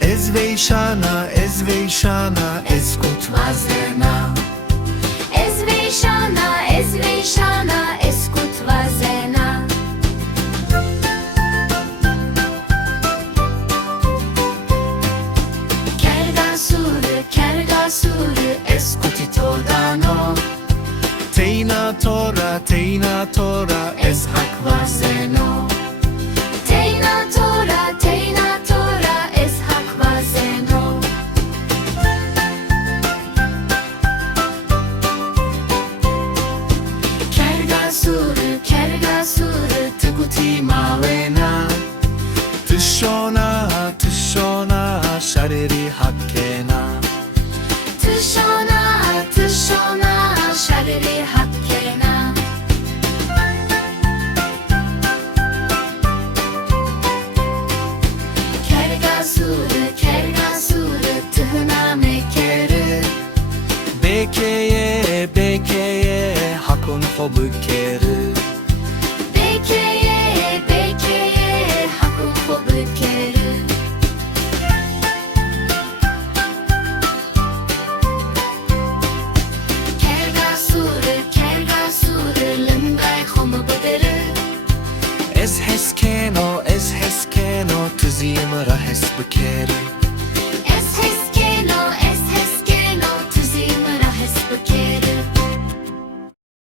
Ezvejshana, ezvejshana, eskutvazena. Ezvejshana, ezvejshana, eskutvazena. Kergasuru, eskutitodano. Teina Tora, teina Tora, eshakvazeno. Teina Tora, eshakvazeno. Kergasuru, Tukuti mawena. Tishona, tishona, shariri hakkena. Tishona, shariri hakkena. Kergasuru, tıhına mekeru. Bekeye, bekeye, hakun hobukeru. Bekeye, hakun hobukeru. Kergasuru, lınday homu bıdırı. Esheske